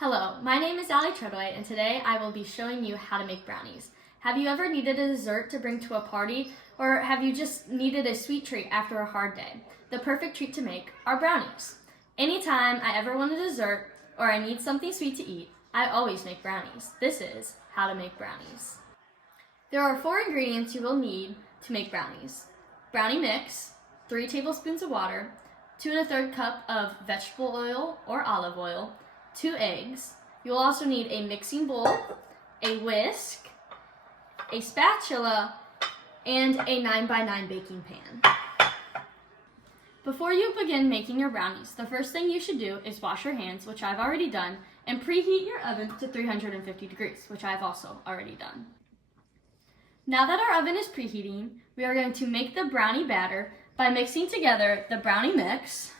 Hello, my name is Allie Treadway, and today I will be showing you how to make brownies. Have you ever needed a dessert to bring to a party, or have you just needed a sweet treat after a hard day? The perfect treat to make are brownies. Anytime I ever want a dessert, or I need something sweet to eat, I always make brownies. This is how to make brownies. There are 4 ingredients you will need to make brownies. Brownie mix, 3 tablespoons of water, 2 1/3 cup of vegetable oil or olive oil, 2 eggs. You will also need a mixing bowl, a whisk, a spatula, and a 9x9 baking pan. Before you begin making your brownies, the first thing you should do is wash your hands, which I've already done, and preheat your oven to 350 degrees, which I've also already done. Now that our oven is preheating, we are going to make the brownie batter by mixing together the brownie mix,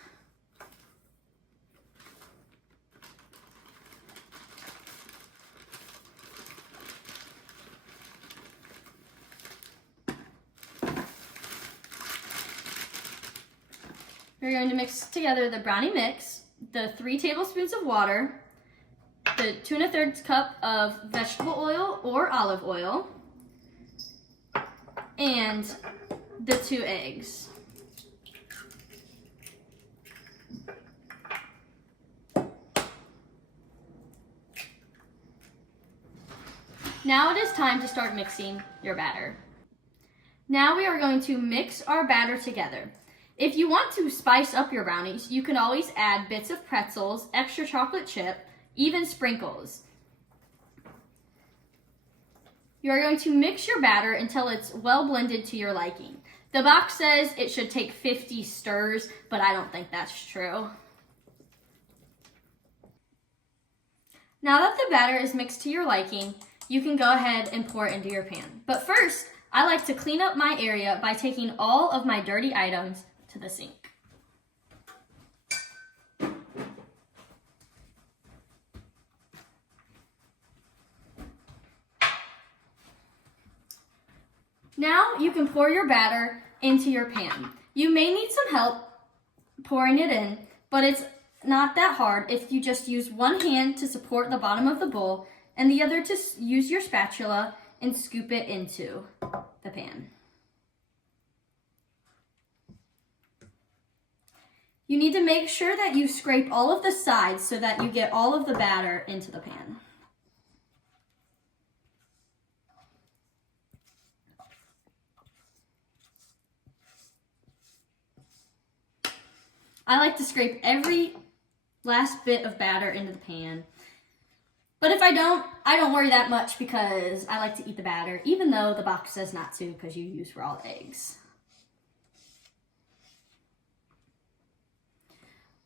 we're going to mix together the brownie mix, the 3 tablespoons of water, the 2 1/3 cup of vegetable oil or olive oil, and the 2 eggs. Now it is time to start mixing your batter. Now we are going to mix our batter together. If you want to spice up your brownies, you can always add bits of pretzels, extra chocolate chip, even sprinkles. You are going to mix your batter until it's well blended to your liking. The box says it should take 50 stirs, but I don't think that's true. Now that the batter is mixed to your liking, you can go ahead and pour it into your pan. But first, I like to clean up my area by taking all of my dirty items to the sink. Now you can pour your batter into your pan. You may need some help pouring it in, but it's not that hard if you just use one hand to support the bottom of the bowl and the other to use your spatula and scoop it into the pan. You need to make sure that you scrape all of the sides so that you get all of the batter into the pan. I like to scrape every last bit of batter into the pan. But if I don't worry that much because I like to eat the batter, even though the box says not to because you use raw eggs.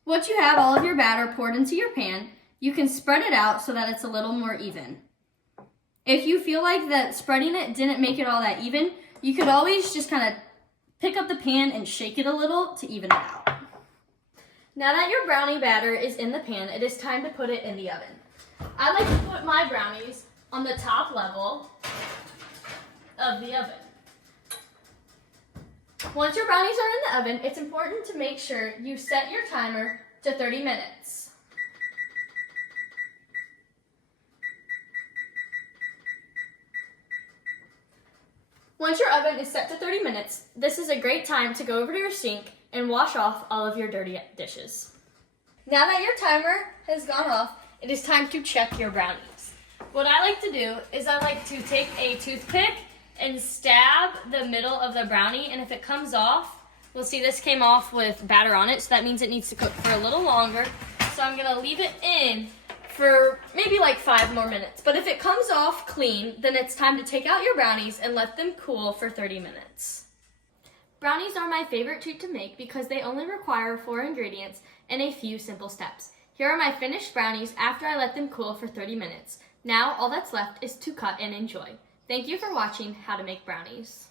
Once you have all of your batter poured into your pan, you can spread it out so that it's a little more even. If you feel like that spreading it didn't make it all that even, you could always just kind of pick up the pan and shake it a little to even it out. Now that your brownie batter is in the pan, it is time to put it in the oven. I like to put my brownies on the top level of the oven. Once your brownies are in the oven, it's important to make sure you set your timer to 30 minutes. Once your oven is set to 30 minutes, this is a great time to go over to your sink and wash off all of your dirty dishes. Now that your timer has gone off, it is time to check your brownies. What I like to do is I like to take a toothpick and stab the middle of the brownie, and if it comes off, you'll see this came off with batter on it, so that means it needs to cook for a little longer. So I'm gonna leave it in for maybe like 5 more minutes. But if it comes off clean, then it's time to take out your brownies and let them cool for 30 minutes. Brownies are my favorite treat to make because they only require 4 ingredients and a few simple steps. Here are my finished brownies after I let them cool for 30 minutes. Now all that's left is to cut and enjoy. Thank you for watching How to Make Brownies.